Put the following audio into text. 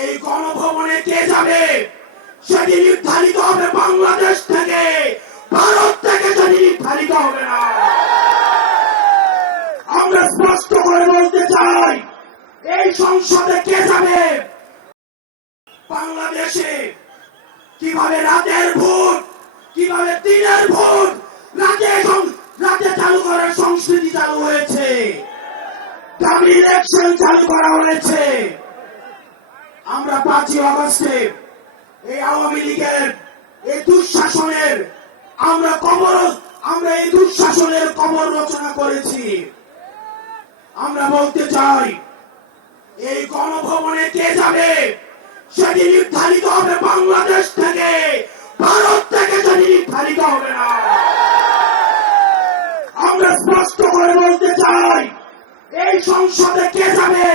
এই গণভবনে কে যাবে সেটি নির্ধারিত হবে বাংলাদেশ থেকে, ভারত থেকে সেটি নির্ধারিত হবে না। আমরা স্পষ্ট করে বলতে চাই, এই সংসদে কে যাবে, বাংলাদেশে কিভাবে রাতের ভোট, কিভাবে দিনের ভোট, রাতে চালু করার সংস্কৃতি চালু হয়েছে, ডাবল ইলেকশন চালু করা হয়েছে। আমরা 5ই আগস্টে এই আওয়ামী লীগের এই দুঃশাসনের আমরা এই দুঃশাসনের কবর রচনা করেছি। আমরা বলতে চাই, এই গণভবনে কে যাবে সেটি নির্ধারিত হবে বাংলাদেশ থেকে, ভারত থেকে সেটি নির্ধারিত হবে না। আমরা স্পষ্ট করে বলতে চাই, এই সংসদে কে যাবে।